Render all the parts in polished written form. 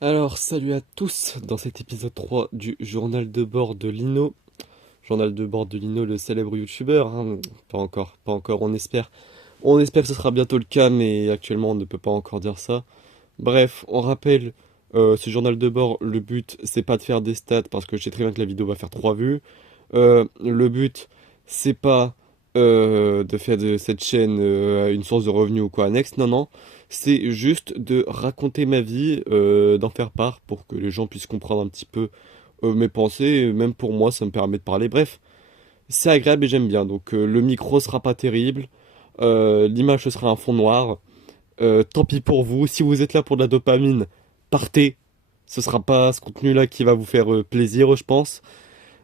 Alors, salut à tous dans cet épisode 3 du journal de bord de Lino. Journal de bord de Lino, le célèbre youtubeur, hein. Pas encore, pas encore, on espère. On espère que ce sera bientôt le cas, mais actuellement on ne peut pas encore dire ça. Bref, on rappelle, ce journal de bord, le but c'est pas de faire des stats parce que je sais très bien que la vidéo va faire 3 vues. Le but c'est pas de faire de cette chaîne une source de revenus ou quoi annexe, non, non. C'est juste de raconter ma vie, d'en faire part pour que les gens puissent comprendre un petit peu mes pensées, et même pour moi ça me permet de parler. Bref, c'est agréable et j'aime bien. Donc le micro sera pas terrible, l'image ce sera un fond noir. Tant pis pour vous, si vous êtes là pour de la dopamine, partez. Ce sera pas ce contenu-là qui va vous faire plaisir, je pense.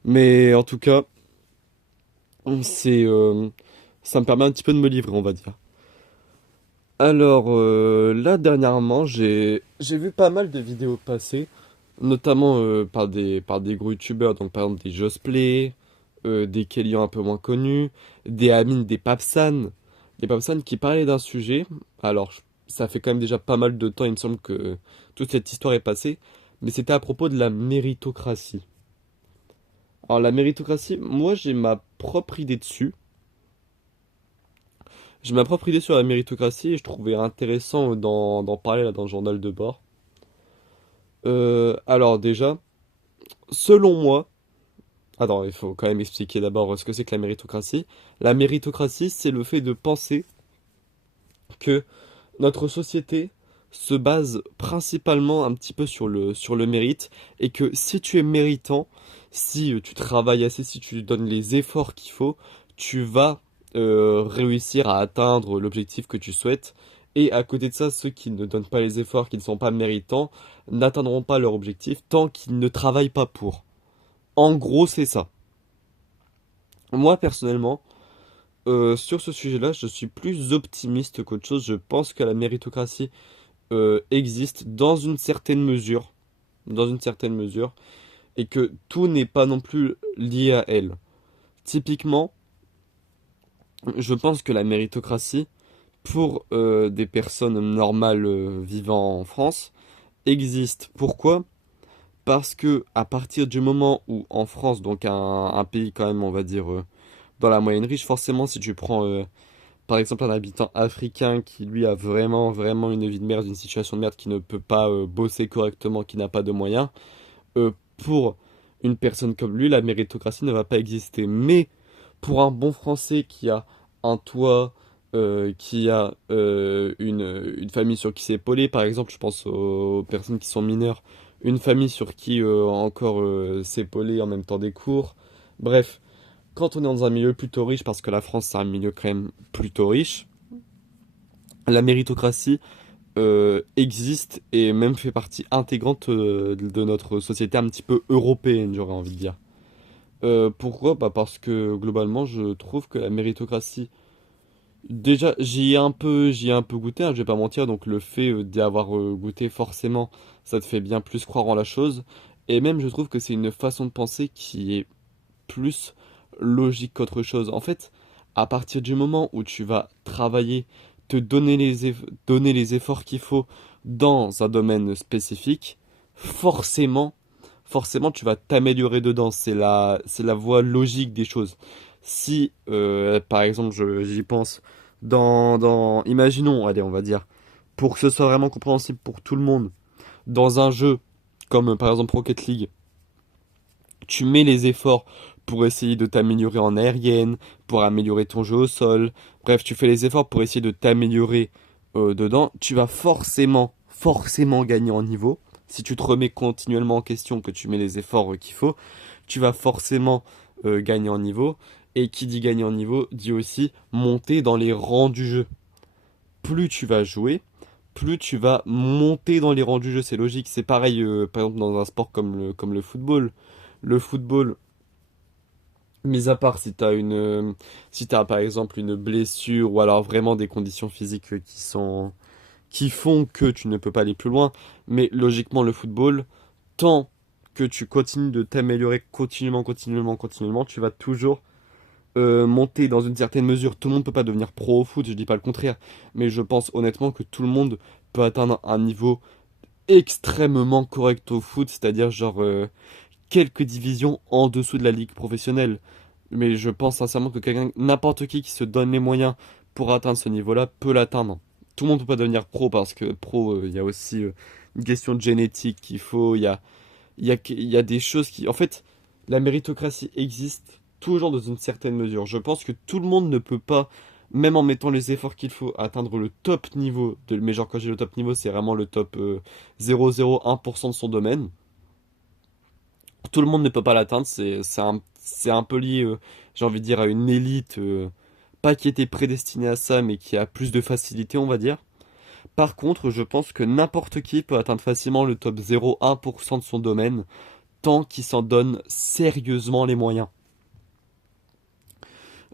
Mais en tout cas, c'est, ça me permet un petit peu de me livrer, on va dire. Alors là dernièrement, j'ai vu pas mal de vidéos passer, notamment par des gros youtubeurs, donc par exemple des Josplay, des Kellyan un peu moins connus, des Amine, des Papsan qui parlaient d'un sujet. Alors ça fait quand même déjà pas mal de temps, il me semble que toute cette histoire est passée, mais c'était à propos de la méritocratie. Alors la méritocratie, moi j'ai ma propre idée dessus. J'ai ma propre idée sur la méritocratie et je trouvais intéressant d'en parler là dans le journal de bord. Alors déjà, selon moi, attends, il faut quand même expliquer d'abord ce que c'est que la méritocratie. La méritocratie, c'est le fait de penser que notre société se base principalement un petit peu sur le mérite et que si tu es méritant, si tu travailles assez, si tu donnes les efforts qu'il faut, tu vas réussir à atteindre l'objectif que tu souhaites. Et à côté de ça, ceux qui ne donnent pas les efforts, qui ne sont pas méritants, n'atteindront pas leur objectif tant qu'ils ne travaillent pas pour. En gros, c'est ça. Moi, personnellement, sur ce sujet-là, je suis plus optimiste qu'autre chose. Je pense que la méritocratie existe dans une certaine mesure, dans une certaine mesure, et que tout n'est pas non plus lié à elle. Typiquement, je pense que la méritocratie, pour des personnes normales vivant en France, existe. Pourquoi? Parce que à partir du moment où en France, donc un pays quand même, on va dire, dans la moyenne riche, forcément, si tu prends par exemple un habitant africain qui lui a vraiment, vraiment une vie de merde, une situation de merde, qui ne peut pas bosser correctement, qui n'a pas de moyens, pour une personne comme lui, la méritocratie ne va pas exister. Mais pour un bon Français qui a un toit, qui a une famille sur qui s'épauler, par exemple, je pense aux personnes qui sont mineures, une famille sur qui encore s'épauler en même temps des cours. Bref, quand on est dans un milieu plutôt riche, parce que la France c'est un milieu quand même plutôt riche, la méritocratie existe et même fait partie intégrante de notre société un petit peu européenne, j'aurais envie de dire. Pourquoi? Bah parce que globalement, je trouve que la méritocratie, déjà, j'y ai un peu goûté, hein, je vais pas mentir, donc le fait d'y avoir goûté, forcément, ça te fait bien plus croire en la chose. Et même, je trouve que c'est une façon de penser qui est plus logique qu'autre chose. En fait, à partir du moment où tu vas travailler, te donner les efforts qu'il faut dans un domaine spécifique, forcément, forcément, tu vas t'améliorer dedans. C'est la voie logique des choses. Si, par exemple, j'y pense, imaginons, allez, on va dire, pour que ce soit vraiment compréhensible pour tout le monde, dans un jeu comme par exemple Rocket League, tu mets les efforts pour essayer de t'améliorer en aérienne, pour améliorer ton jeu au sol. Bref, tu fais les efforts pour essayer de t'améliorer dedans. Tu vas forcément, forcément gagner en niveau. Si tu te remets continuellement en question, que tu mets les efforts qu'il faut, tu vas forcément gagner en niveau. Et qui dit gagner en niveau, dit aussi monter dans les rangs du jeu. Plus tu vas jouer, plus tu vas monter dans les rangs du jeu. C'est logique. C'est pareil, par exemple, dans un sport comme le football. Le football, mis à part si t'as par exemple une blessure ou alors vraiment des conditions physiques qui font que tu ne peux pas aller plus loin, mais logiquement le football, tant que tu continues de t'améliorer continuellement, continuellement, continuellement, tu vas toujours monter dans une certaine mesure. Tout le monde peut pas devenir pro au foot, je dis pas le contraire, mais je pense honnêtement que tout le monde peut atteindre un niveau extrêmement correct au foot, c'est-à-dire genre quelques divisions en dessous de la ligue professionnelle. Mais je pense sincèrement que quelqu'un, n'importe qui se donne les moyens pour atteindre ce niveau-là peut l'atteindre. Tout le monde ne peut pas devenir pro parce que pro, il y a aussi une question de génétique qu'il faut. Il y a des choses qui... En fait, la méritocratie existe toujours dans une certaine mesure. Je pense que tout le monde ne peut pas, même en mettant les efforts qu'il faut, atteindre le top niveau. Mais genre quand j'ai le top niveau, c'est vraiment le top 0,01% de son domaine. Tout le monde ne peut pas l'atteindre, c'est un peu lié, j'ai envie de dire, à une élite, pas qui était prédestinée à ça, mais qui a plus de facilité, on va dire. Par contre, je pense que n'importe qui peut atteindre facilement le top 0,1% de son domaine, tant qu'il s'en donne sérieusement les moyens.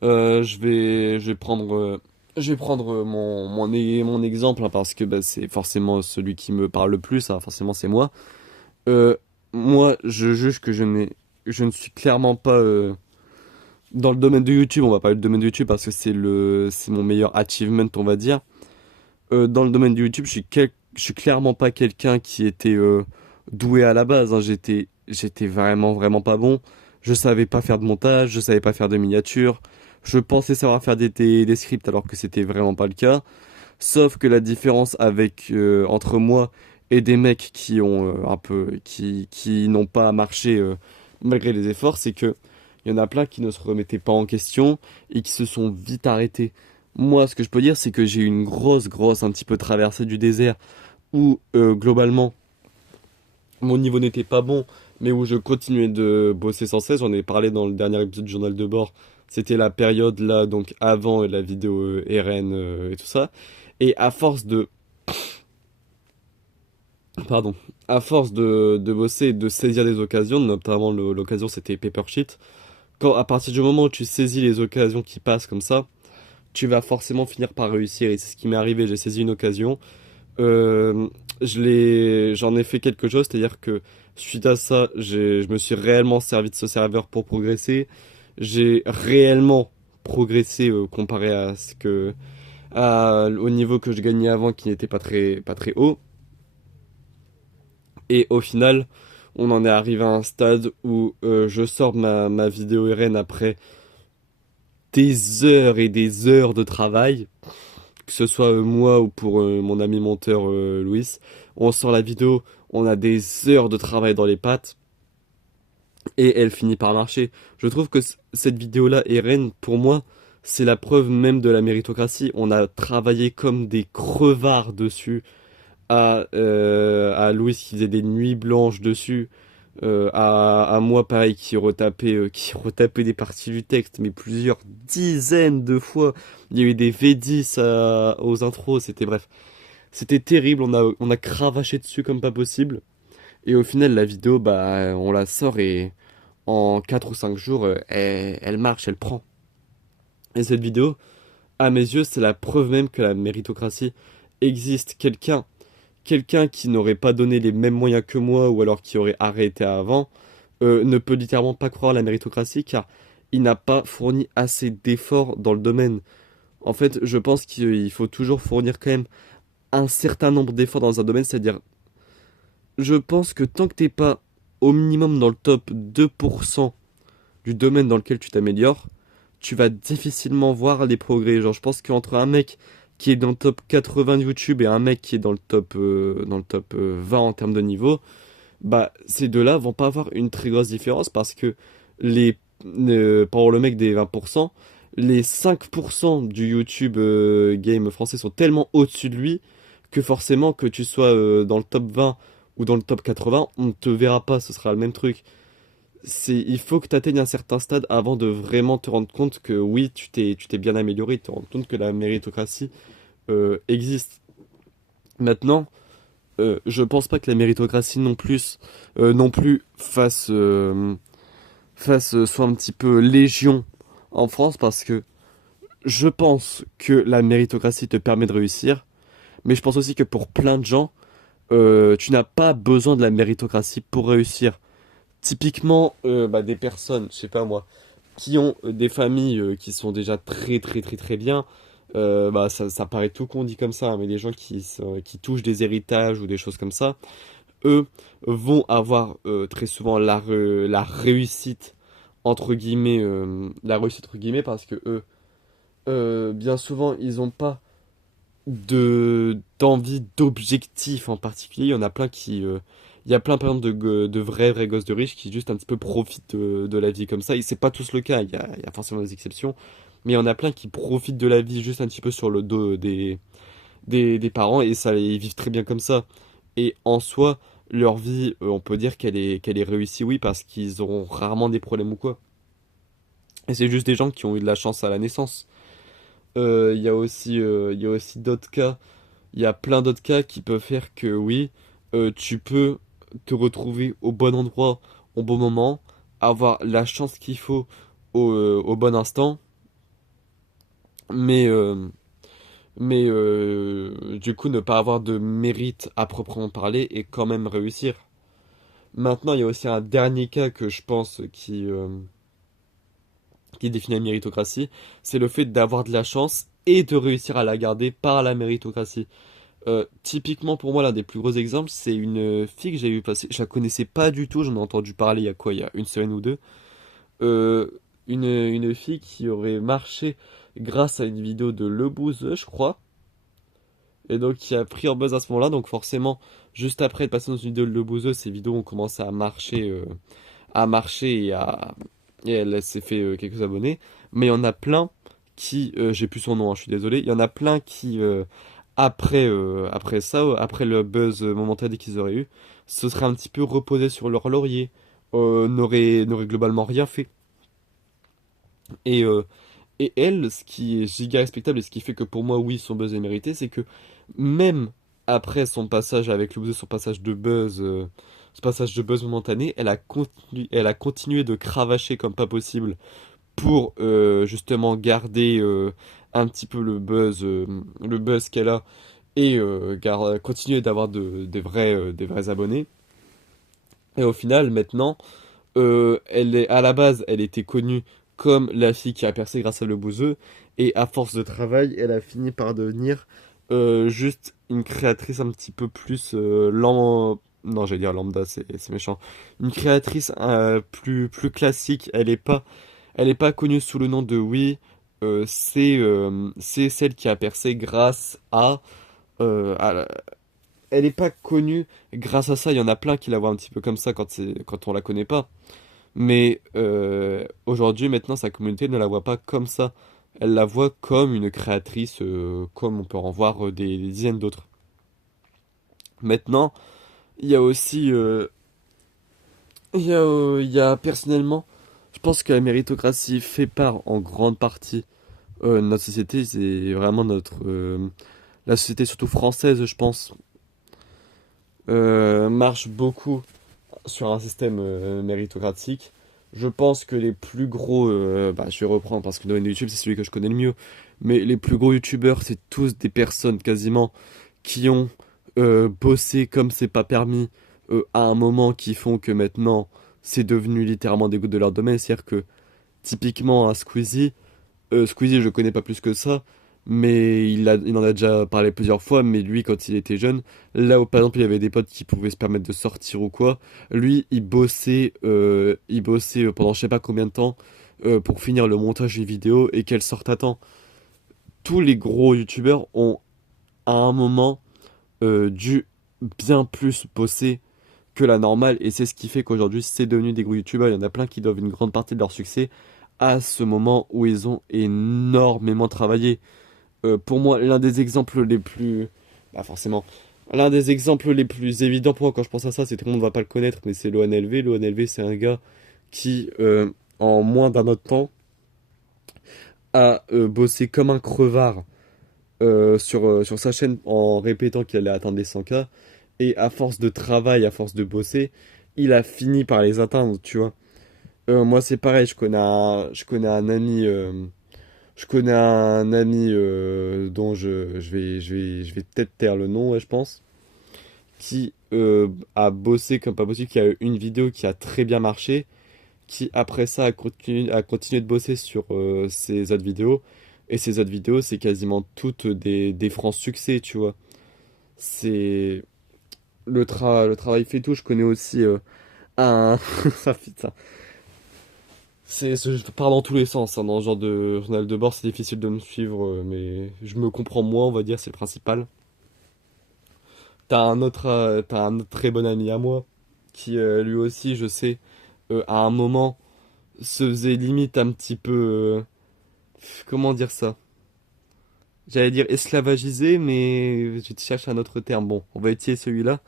Je vais prendre mon exemple, hein, parce que bah, c'est forcément celui qui me parle le plus, hein, forcément c'est moi. Euh, Moi, je juge que je ne suis clairement pas dans le domaine de YouTube. On va parler du domaine de YouTube parce que c'est mon meilleur achievement, on va dire. Dans le domaine de YouTube, je suis clairement pas quelqu'un qui était doué à la base, hein. J'étais vraiment, vraiment pas bon. Je savais pas faire de montage, je savais pas faire de miniatures. Je pensais savoir faire des scripts alors que c'était vraiment pas le cas. Sauf que la différence entre moi et des mecs qui ont qui n'ont pas marché malgré les efforts, c'est que il y en a plein qui ne se remettaient pas en question et qui se sont vite arrêtés. Moi, ce que je peux dire, c'est que j'ai eu une grosse, un petit peu traversée du désert où globalement mon niveau n'était pas bon, mais où je continuais de bosser sans cesse. J'en ai parlé dans le dernier épisode du journal de bord. C'était la période là, donc avant la vidéo RN et tout ça. Et pardon, à force de bosser et de saisir des occasions, notamment l'occasion c'était Paper Sheet, à partir du moment où tu saisis les occasions qui passent comme ça, tu vas forcément finir par réussir. Et c'est ce qui m'est arrivé, j'ai saisi une occasion. Euh, J'en ai fait quelque chose, c'est-à-dire que suite à ça, je me suis réellement servi de ce serveur pour progresser. J'ai réellement progressé comparé à au niveau que je gagnais avant qui n'était pas très haut. Et au final, on en est arrivé à un stade où je sors ma vidéo RN après des heures et des heures de travail, que ce soit moi ou pour mon ami monteur Louis. On sort la vidéo, on a des heures de travail dans les pattes et elle finit par marcher. Je trouve que cette vidéo-là, RN, pour moi, c'est la preuve même de la méritocratie. On a travaillé comme des crevards dessus. À Louis qui faisait des nuits blanches dessus, à moi pareil qui retapait des parties du texte, mais plusieurs dizaines de fois. Il y a eu des V10 aux intros, c'était bref. C'était terrible, on a cravaché dessus comme pas possible. Et au final, la vidéo, bah, on la sort et en 4 ou 5 jours, elle marche, elle prend. Et cette vidéo, à mes yeux, c'est la preuve même que la méritocratie existe. Quelqu'un qui n'aurait pas donné les mêmes moyens que moi ou alors qui aurait arrêté avant ne peut littéralement pas croire à la méritocratie car il n'a pas fourni assez d'efforts dans le domaine. En fait, je pense qu'il faut toujours fournir quand même un certain nombre d'efforts dans un domaine, c'est-à-dire, je pense que tant que t'es pas au minimum dans le top 2% du domaine dans lequel tu t'améliores, tu vas difficilement voir les progrès. Genre, je pense qu'entre un mec qui est dans le top 80 de YouTube et un mec qui est dans le top 20 en termes de niveau, bah, ces deux-là vont pas avoir une très grosse différence parce que les, pour le mec des 20%, les 5% du YouTube game français sont tellement au-dessus de lui que forcément que tu sois dans le top 20 ou dans le top 80, on ne te verra pas, ce sera le même truc. Il faut que tu atteignes un certain stade avant de vraiment te rendre compte que oui, tu t'es bien amélioré, te rendre compte que la méritocratie existe. Maintenant, je pense pas que la méritocratie non plus soit un petit peu légion en France parce que je pense que la méritocratie te permet de réussir, mais je pense aussi que pour plein de gens, tu n'as pas besoin de la méritocratie pour réussir. Typiquement, bah, des personnes, je sais pas moi, qui ont des familles qui sont déjà très très très très bien, Bah, ça paraît tout con dit comme ça, hein, mais les gens qui touchent des héritages ou des choses comme ça, eux vont avoir très souvent la réussite la réussite entre guillemets parce que eux, bien souvent, ils n'ont pas d'envie, d'objectif en particulier. Il y en a plein il y a plein par exemple de vrais gosses de riches qui juste un petit peu profitent de la vie comme ça. Et c'est pas tous le cas, il y a forcément des exceptions. Mais il y en a plein qui profitent de la vie juste un petit peu sur le dos des parents et ça, ils vivent très bien comme ça. Et en soi, leur vie, on peut dire qu'elle est réussie, oui, parce qu'ils auront rarement des problèmes ou quoi. Et c'est juste des gens qui ont eu de la chance à la naissance. Il y a aussi d'autres cas. Il y a plein d'autres cas qui peuvent faire que oui, tu peux te retrouver au bon endroit, au bon moment, avoir la chance qu'il faut au bon instant, mais, euh, mais du coup ne pas avoir de mérite à proprement parler et quand même réussir. Maintenant, il y a aussi un dernier cas que je pense qui définit la méritocratie, c'est le fait d'avoir de la chance et de réussir à la garder par la méritocratie. Typiquement pour moi l'un des plus gros exemples, c'est une fille que j'ai vu passer. Je la connaissais pas du tout, j'en ai entendu parler il y a quoi, il y a une semaine ou deux. Une fille qui aurait marché grâce à une vidéo de Le Bouzeux, je crois. Et donc qui a pris en buzz à ce moment-là. Donc forcément, juste après être passé dans une vidéo de Le Bouzeux, ces vidéos ont commencé à marcher et elle s'est fait quelques abonnés. Mais il y en a plein j'ai plus son nom, hein, je suis désolé. Il y en a plein après ça, après le buzz momentané qu'ils auraient eu, se seraient un petit peu reposés sur leur laurier, n'auraient globalement rien fait. Et, euh, et elle, ce qui est giga respectable et ce qui fait que pour moi, oui, son buzz est mérité, c'est que même après son passage avec le buzz, son passage de buzz momentané, elle a continué de cravacher comme pas possible pour justement garder un petit peu le buzz qu'elle a et continuer d'avoir des vrais abonnés. Et au final, maintenant, à la base, elle était connue comme la fille qui a percé grâce à Le Bouzeux, et à force de travail, elle a fini par devenir juste une créatrice un petit peu plus non, j'allais dire lambda, c'est méchant. Une créatrice plus classique. Elle est pas connue sous le nom de Oui. C'est celle qui a percé grâce à elle est pas connue grâce à ça. Il y en a plein qui la voient un petit peu comme ça quand on la connaît pas. Mais aujourd'hui, maintenant, sa communauté ne la voit pas comme ça. Elle la voit comme une créatrice, comme on peut en voir des dizaines d'autres. Maintenant, il y a aussi, il y a personnellement, je pense que la méritocratie fait part en grande partie de notre société. C'est vraiment la société surtout française, je pense, marche beaucoup sur un système méritocratique. Je pense que les plus gros, bah, je vais reprendre parce que le domaine de YouTube c'est celui que je connais le mieux, mais les plus gros YouTubeurs c'est tous des personnes quasiment qui ont bossé comme c'est pas permis à un moment qui font que maintenant c'est devenu littéralement des gouttes de leur domaine. C'est-à-dire que typiquement un Squeezie, je connais pas plus que ça, mais il en a déjà parlé plusieurs fois. Mais lui, quand il était jeune, là où par exemple il y avait des potes qui pouvaient se permettre de sortir ou quoi, lui, il bossait pendant je sais pas combien de temps pour finir le montage des vidéos et qu'elles sortent à temps. Tous les gros youtubeurs ont à un moment dû bien plus bosser que la normale, et c'est ce qui fait qu'aujourd'hui c'est devenu des gros youtubeurs. Il y en a plein qui doivent une grande partie de leur succès à ce moment où ils ont énormément travaillé. Pour moi, l'un des exemples les plus... Bah forcément. L'un des exemples les plus évidents pour moi quand je pense à ça, c'est tout le monde va pas le connaître, mais c'est l'ONLV. L'ONLV, c'est un gars qui, en moins d'un autre temps, a bossé comme un crevard sur sa chaîne en répétant qu'il allait atteindre les 100K. Et à force de travail, à force de bosser, il a fini par les atteindre, tu vois. Moi, c'est pareil, je connais un ami dont je vais peut-être taire le nom, ouais, je pense, qui a bossé comme pas possible, qui a eu une vidéo qui a très bien marché, qui après ça a continué de bosser sur ses autres vidéos, Et ses autres vidéos, c'est quasiment toutes des francs succès, tu vois. C'est le travail fait tout. Je connais aussi un. Ah, putain. Je pars dans tous les sens, hein. Dans ce genre de journal de bord, c'est difficile de me suivre, mais je me comprends moins, on va dire, c'est le principal. T'as un autre très bon ami à moi, qui lui aussi, je sais, à un moment, se faisait limite un petit peu, comment dire ça? J'allais dire esclavagisé, mais je cherche un autre terme. Bon, on va utiliser celui-là,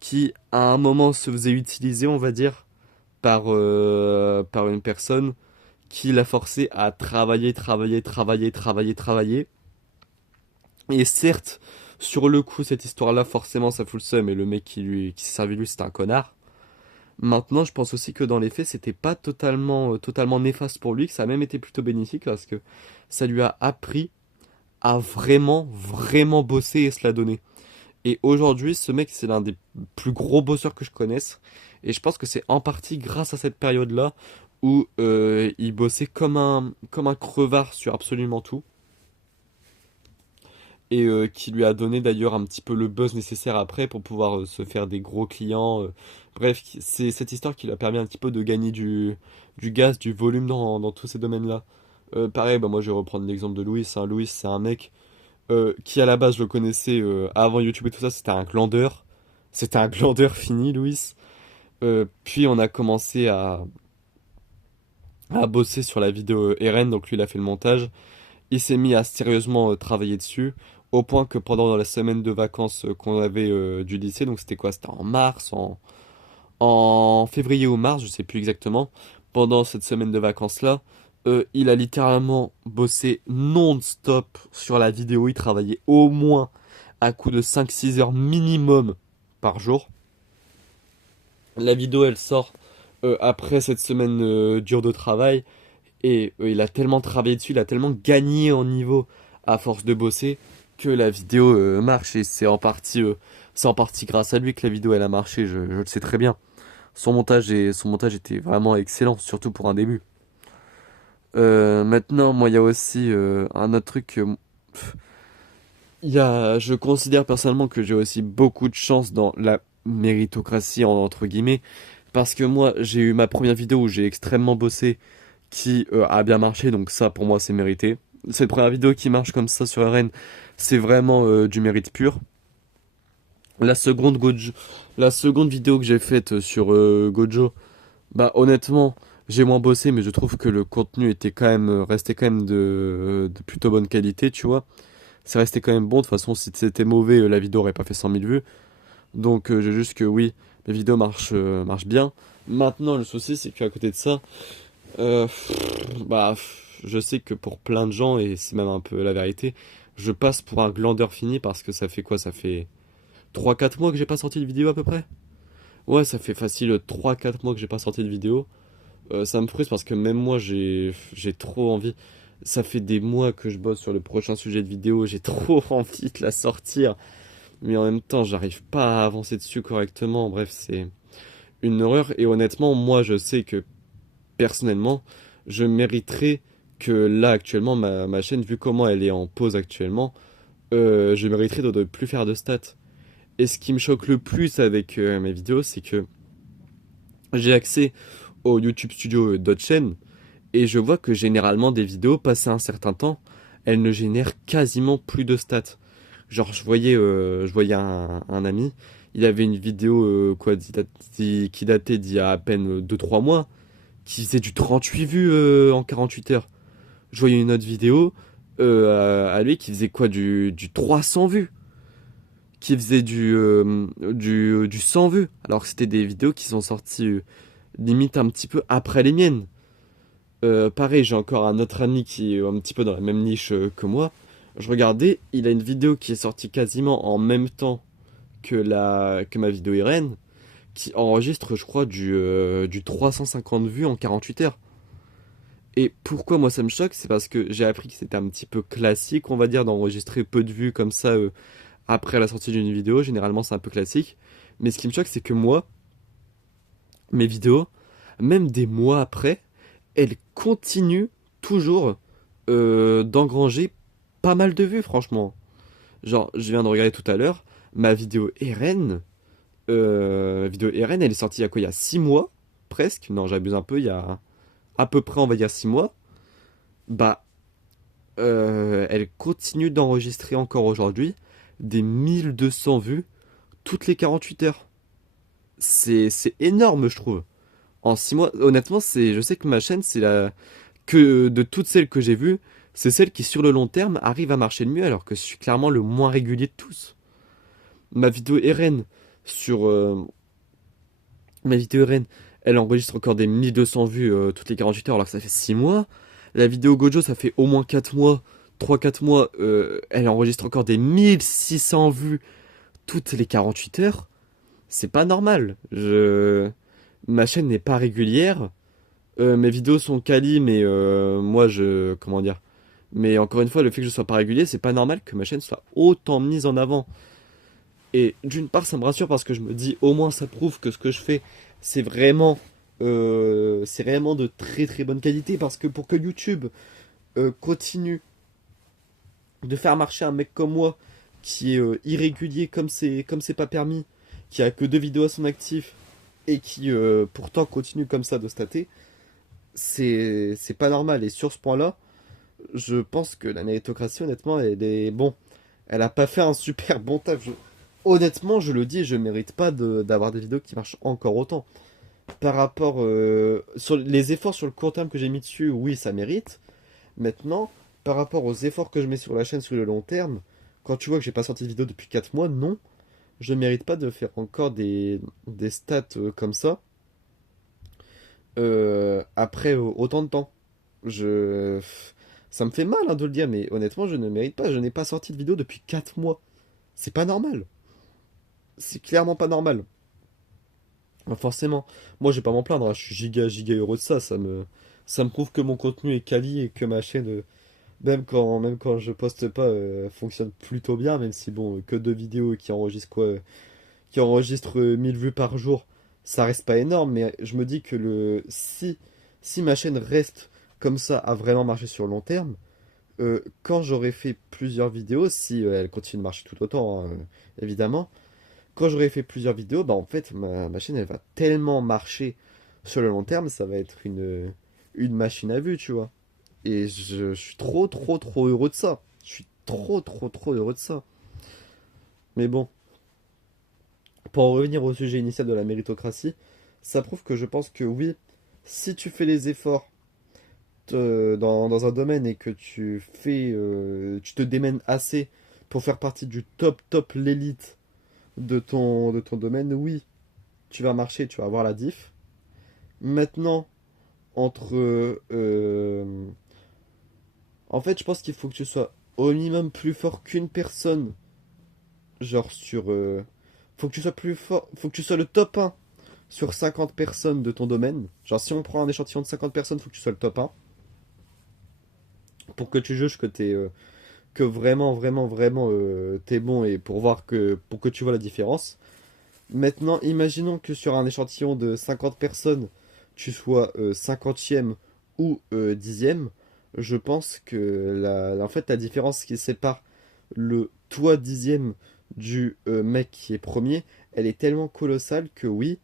qui à un moment se faisait utiliser, on va dire, par une personne qui l'a forcé à travailler, travailler, travailler, travailler, travailler. Et certes, sur le coup, cette histoire-là, forcément, ça fout le seum, et le mec qui s'est servi de lui, c'était un connard. Maintenant, je pense aussi que dans les faits, c'était pas totalement néfaste pour lui, que ça a même été plutôt bénéfique parce que ça lui a appris à vraiment bosser et se la donner. Et aujourd'hui, ce mec, c'est l'un des plus gros bosseurs que je connaisse. Et je pense que c'est en partie grâce à cette période-là où il bossait comme un crevard sur absolument tout. Et qui lui a donné d'ailleurs un petit peu le buzz nécessaire après pour pouvoir se faire des gros clients. Bref, c'est cette histoire qui lui a permis un petit peu de gagner du gaz, du volume dans tous ces domaines-là. Pareil, bah moi je vais reprendre l'exemple de Louis, hein. Louis, c'est un mec qui à la base je le connaissais avant YouTube et tout ça, c'était un glandeur. C'était un glandeur fini, Louis. Puis on a commencé à bosser sur la vidéo RN, donc lui il a fait le montage. Il s'est mis à sérieusement travailler dessus, au point que pendant la semaine de vacances qu'on avait du lycée, donc c'était quoi? C'était en mars, en février ou mars, je sais plus exactement. Pendant cette semaine de vacances-là, il a littéralement bossé non-stop sur la vidéo. Il travaillait au moins à coup de 5 6 heures minimum par jour. La vidéo, elle sort après cette semaine dure de travail. Et il a tellement travaillé dessus, il a tellement gagné en niveau à force de bosser que la vidéo marche. Et c'est en partie grâce à lui que la vidéo elle a marché, je le sais très bien. Son montage était vraiment excellent, surtout pour un début. Maintenant, moi, il y a aussi un autre truc. Pff, je considère personnellement que j'ai aussi beaucoup de chance dans la méritocratie, entre guillemets. Parce que moi, j'ai eu ma première vidéo où j'ai extrêmement bossé qui a bien marché, donc ça pour moi c'est mérité. Cette première vidéo qui marche comme ça sur RN, c'est vraiment du mérite pur. La seconde Gojo, la seconde vidéo que j'ai faite sur Gojo, bah honnêtement, j'ai moins bossé, mais je trouve que le contenu était quand même restait quand même de plutôt bonne qualité, tu vois. C'est resté quand même bon. De toute façon, si c'était mauvais, la vidéo aurait pas fait 100 000 vues. Donc j'ai juste que oui, les vidéos marchent bien. Maintenant, le souci, c'est qu'à côté de ça, Euh, je sais que pour plein de gens, et c'est même un peu la vérité, je passe pour un glandeur fini parce que ça fait quoi? Ça fait 3 4 mois que j'ai pas sorti de vidéo à peu près? Ouais, ça fait facile 3 4 mois que j'ai pas sorti de vidéo. Ça me frustre parce que même moi j'ai trop envie. Ça fait des mois que je bosse sur le prochain sujet de vidéo, j'ai trop envie de la sortir, mais en même temps j'arrive pas à avancer dessus correctement. Bref, c'est une horreur et honnêtement, moi je sais que personnellement, je mériterais que là actuellement ma chaîne, vu comment elle est en pause actuellement, je mériterais de ne plus faire de stats. Et ce qui me choque le plus avec mes vidéos, c'est que j'ai accès au YouTube Studio d'autres chaînes et je vois que généralement des vidéos passées un certain temps, elles ne génèrent quasiment plus de stats. Genre je voyais un ami, il avait une vidéo qui datait d'il y a à peine 2 3 mois qui faisait du 38 vues en 48 heures. Je voyais une autre vidéo à lui qui faisait quoi du 300 vues, qui faisait du 100 vues, alors que c'était des vidéos qui sont sorties limite un petit peu après les miennes. Pareil, j'ai encore un autre ami qui est un petit peu dans la même niche que moi. Je regardais, il a une vidéo qui est sortie quasiment en même temps que ma vidéo Irène, qui enregistre, je crois, du 350 vues en 48 heures. Et pourquoi moi ça me choque, c'est parce que j'ai appris que c'était un petit peu classique, on va dire, d'enregistrer peu de vues comme ça après la sortie d'une vidéo. Généralement, c'est un peu classique. Mais ce qui me choque, c'est que moi, mes vidéos, même des mois après, elles continuent toujours d'engranger pas mal de vues, franchement. Genre, je viens de regarder tout à l'heure, ma vidéo RN, elle est sortie il y a quoi? Il y a 6 mois, presque. Non, j'abuse un peu, il y a à peu près, on va dire 6 mois. Bah, elle continue d'enregistrer encore aujourd'hui des 1200 vues toutes les 48 heures. C'est énorme, je trouve. En 6 mois, honnêtement, je sais que ma chaîne, que de toutes celles que j'ai vues, c'est celle qui, sur le long terme, arrive à marcher le mieux, alors que je suis clairement le moins régulier de tous. Ma vidéo RN sur, ma vidéo RN, elle enregistre encore des 1200 vues toutes les 48 heures alors que ça fait 6 mois. La vidéo Gojo, ça fait au moins 4 mois, 3 4 mois, elle enregistre encore des 1600 vues toutes les 48 heures. C'est pas normal. Ma chaîne n'est pas régulière. Mes vidéos sont quali, mais moi comment dire? Mais encore une fois, le fait que je sois pas régulier, c'est pas normal que ma chaîne soit autant mise en avant. Et d'une part, ça me rassure parce que je me dis, au moins, ça prouve que ce que je fais, c'est vraiment, c'est réellement de très très bonne qualité. Parce que pour que YouTube continue de faire marcher un mec comme moi, qui est irrégulier comme c'est pas permis, qui a que 2 vidéos à son actif, et qui pourtant continue comme ça de stater, c'est pas normal. Et sur ce point-là, je pense que la méritocratie, honnêtement, elle est bon. Elle a pas fait un super bon taf. Honnêtement, je le dis, je mérite pas d'avoir des vidéos qui marchent encore autant. Par rapport sur les efforts sur le court terme que j'ai mis dessus, oui, ça mérite. Maintenant, par rapport aux efforts que je mets sur la chaîne sur le long terme, quand tu vois que j'ai pas sorti de vidéo depuis 4 mois, non, je mérite pas de faire encore des stats comme ça après autant de temps. Je... Ça me fait mal hein, de le dire, mais honnêtement, je ne mérite pas. Je n'ai pas sorti de vidéo depuis 4 mois. C'est pas normal. C'est clairement pas normal. Enfin, forcément, moi je vais pas m'en plaindre, hein. Je suis giga heureux de ça. Ça me prouve que mon contenu est quali et que ma chaîne, même quand je poste pas, fonctionne plutôt bien. Même si, bon, que 2 vidéos qui enregistrent quoi, qui enregistrent 1000 vues par jour, ça reste pas énorme. Mais je me dis que si ma chaîne reste comme ça à vraiment marcher sur le long terme, quand j'aurai fait plusieurs vidéos, si elle continue de marcher tout autant, hein, évidemment, quand j'aurai fait plusieurs vidéos, bah en fait, ma chaîne, elle va tellement marcher sur le long terme, ça va être une machine à vue, tu vois. Et je suis trop heureux de ça. Je suis trop heureux de ça. Mais bon, pour en revenir au sujet initial de la méritocratie, ça prouve que je pense que oui, si tu fais les efforts dans un domaine et que tu te démènes assez pour faire partie du top l'élite de ton domaine, oui, tu vas marcher, tu vas avoir la diff. Maintenant, entre... en fait, je pense qu'il faut que tu sois au minimum plus fort qu'une personne. Genre sur... faut que tu sois plus fort... Faut que tu sois le top 1 sur 50 personnes de ton domaine. Genre si on prend un échantillon de 50 personnes, faut que tu sois le top 1. Pour que tu juges que que vraiment, t'es bon et pour que tu vois la différence. Maintenant, imaginons que sur un échantillon de 50 personnes, tu sois 50e ou 10e. Je pense que en fait, la différence qui sépare le toi 10e du mec qui est premier, elle est tellement colossale que oui,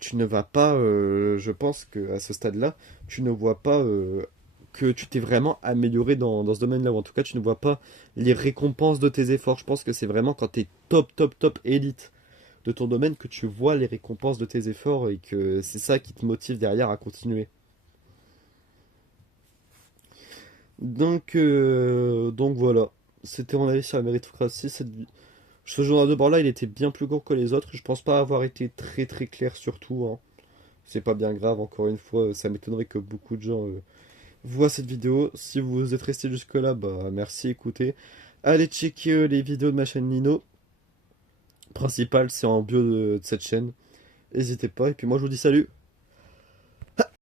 tu ne vas pas, je pense que à ce stade-là, tu ne vois pas que tu t'es vraiment amélioré dans ce domaine-là, ou en tout cas, tu ne vois pas les récompenses de tes efforts. Je pense que c'est vraiment quand tu es top élite de ton domaine que tu vois les récompenses de tes efforts et que c'est ça qui te motive derrière à continuer. Donc voilà, c'était mon avis sur la méritocratie. Ce journal de bord là, il était bien plus court que les autres. Je pense pas avoir été très clair sur tout, hein. C'est pas bien grave, encore une fois, ça m'étonnerait que beaucoup de gens voient cette vidéo. Si vous êtes resté jusque là, bah merci, écoutez. Allez checker les vidéos de ma chaîne Nino. Principale, c'est en bio de cette chaîne. N'hésitez pas, et puis moi je vous dis salut!